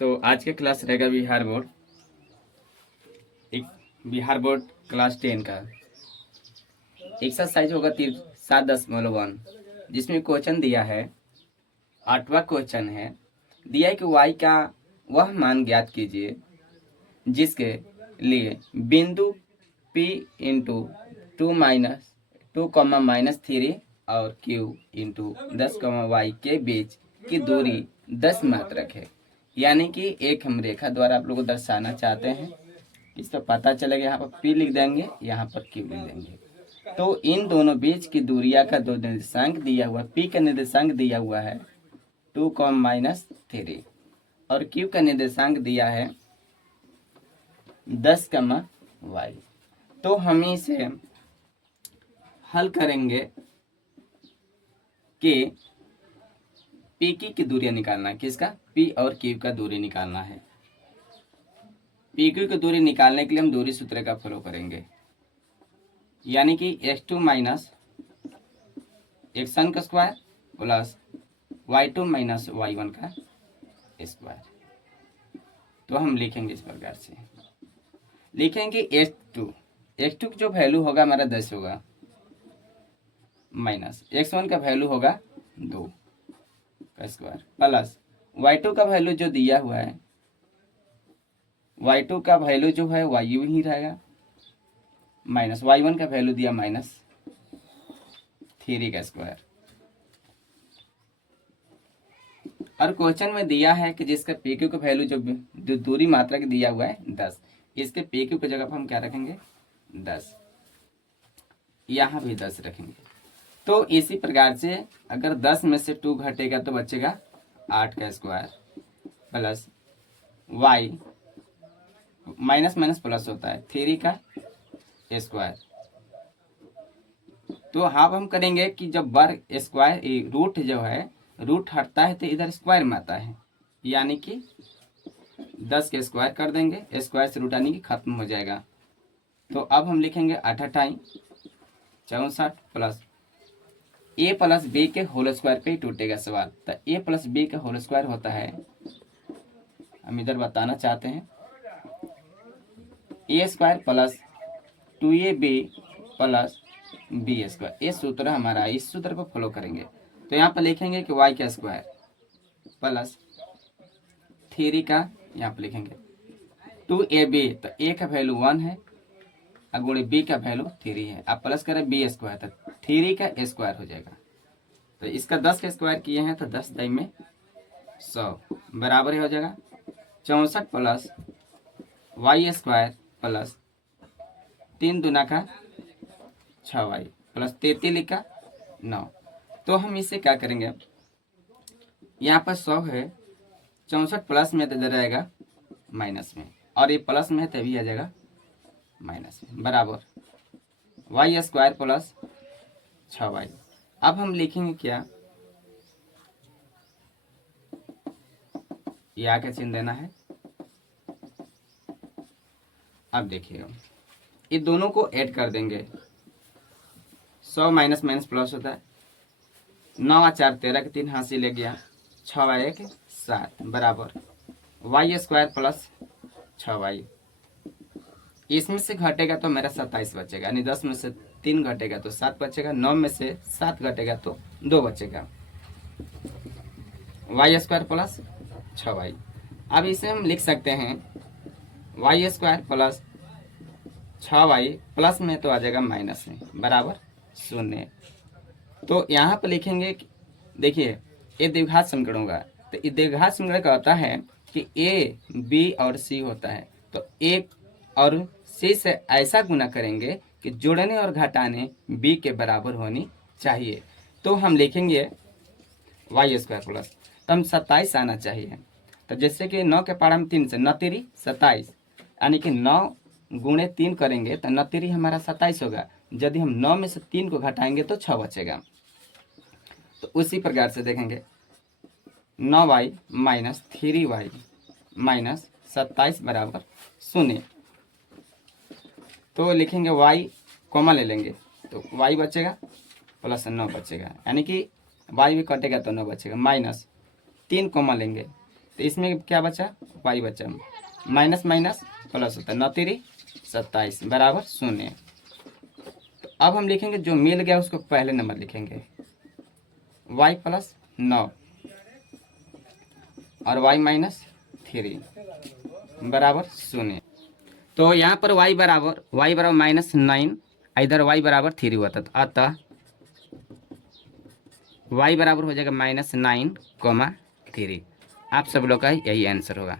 तो आज का क्लास रहेगा बिहार बोर्ड, एक बिहार बोर्ड क्लास 10 का एक्सरसाइज होगा 7.1, जिसमें क्वेश्चन दिया है। 8वां क्वेश्चन है, दिया है कि y का वह मान ज्ञात कीजिए जिसके लिए बिंदु P इंटू 2 -2, और Q इंटू 10, y के बीच की दूरी 10 मात्रक है। यानी कि एक हम रेखा द्वारा आप लोग को दर्शाना चाहते हैं। इसका पता चलेगा, यहाँ पर P लिख देंगे, यहाँ पर Q लिख देंगे। तो इन दोनों बीच की दूरिया का दो निर्देशांक दिया हुआ, P का निर्देशांक दिया हुआ है 2, -3 और Q का निर्देशांक दिया है 10, y। तो हम इसे हल करेंगे कि P की दूरियां निकालना है। किसका? P और Q का दूरी निकालना है। P Q की दूरी निकालने के लिए हम दूरी सूत्र का फॉलो करेंगे, यानी कि x2 माइनस x1 का square plus y2 minus y1 का स्क्वायर। तो हम लिखेंगे इस प्रकार से, लिखेंगे x2 की जो वैल्यू होगा हमारा 10 होगा, माइनस x1 का वैल्यू होगा 2 का स्क्वायर, प्लस y2 का वैल्यू जो दिया हुआ है, y2 का वैल्यू जो है y ही रहेगा, माइनस y1 का वैल्यू दिया -3 का स्क्वायर। और क्वेश्चन में दिया है कि जिसका PQ का वैल्यू जो दूरी मात्रा के दिया हुआ है 10, इसके PQ की जगह पर हम क्या रखेंगे? 10। यहाँ भी 10 रखेंगे। तो इसी प्रकार से अगर 10 में से 2 घटेगा तो बचेगा 8 का square, plus y minus minus plus होता है 3 का स्क्वायर। तो हाँ हम करेंगे कि जब वर्ग स्क्वायर रूट जो है रूट हटता है तो इधर स्क्वायर में आता है, यानी कि 10 के स्क्वायर कर देंगे, स्क्वायर से रूट आने की खत्म हो जाएगा। तो अब हम लिखेंगे 8 8 64 प्लस a प्लस b के होल स्क्वायर पे ही टूटेगा सवाल। तो a प्लस b का होल स्क्वायर होता है, हम इधर बताना चाहते हैं, a square plus 2ab plus b square. ये सूत्र हमारा, इस सूत्र को फॉलो करेंगे। तो यहाँ पर लिखेंगे कि y का स्क्वायर प्लस 3 का, यहाँ पर लिखेंगे 2ab, तो a का वैल्यू 1 है और गुणे b का वैल्यू 3 है। अब प्लस करें b स्क्वायर, तो 3 का स्क्वायर हो जाएगा। तो इसका 10 का स्क्वायर किए हैं तो 10 दाई में 100 बराबर ही हो जाएगा 64 प्लस y स्क्वायर प्लस 3 दूना का 6y प्लस 33 का 9। तो हम इसे क्या करेंगे, यहाँ पर 100 है, 64 प्लस में तो इधर रहेगा माइनस में, और ये प्लस में है तभी आ जाएगा माइनस में, बराबर y स्क्वायर प्लस 6y। अब हम लिखेंगे क्या, यहाँ का चिन्ह देना है। अब देखिएगा, ये दोनों को ऐड कर देंगे, 100 माइनस माइनस प्लस होता है, 9 और 4 13 के 3 हाथ से ले गया, 6 और 1 7 बराबर y स्क्वायर प्लस 6y। इसमें से घटेगा तो मेरा 27 बचेगा, यानी 10 में से 3 घटेगा तो 7 बचेगा, 9 में से 7 घटेगा तो 2 बचेगा, y स्क्वायर प्लस 6y। अब इसे हम लिख सकते हैं y square plus 6y plus में तो आ जाएगा माइनस में, बराबर 0। तो यहाँ पर लिखेंगे, देखिए ये द्विघात समीकरण होगा। तो ये द्विघात समीकरण का होता है कि a b और c होता है, तो a और c से ऐसा गुना करेंगे कि जोड़ने और घटाने b के बराबर होनी चाहिए। तो हम लिखेंगे y स्क्वायर प्लस, तो हम 27 आना चाहिए। तो जैसे कि 9 के पारा में 3 से 9 3 27, यानी कि 9 गुणे 3 करेंगे तो 9 3 हमारा 27 होगा। यदि हम 9 में से 3 को घटाएंगे तो 6 बचेगा। तो उसी प्रकार से देखेंगे 9y माइनस 3y माइनस 27 बराबर 0। तो लिखेंगे y कॉमा ले लेंगे तो y बचेगा प्लस 9 बचेगा, यानी कि y भी कटेगा तो 9 बचेगा, माइनस 3 कॉमा लेंगे तो इसमें क्या बचा, y बचा, माइनस माइनस प्लस होता है, 9 3 27 बराबर 0। तो अब हम लिखेंगे जो मिल गया उसको पहले नंबर लिखेंगे, y प्लस 9 और y माइनस 3 बराबर 0। तो यहाँ पर y बराबर माइनस 9, इधर y बराबर 3 हुआ था, तो अतः y बराबर हो जाएगा -9, 3। आप सब लोग का यही आंसर होगा।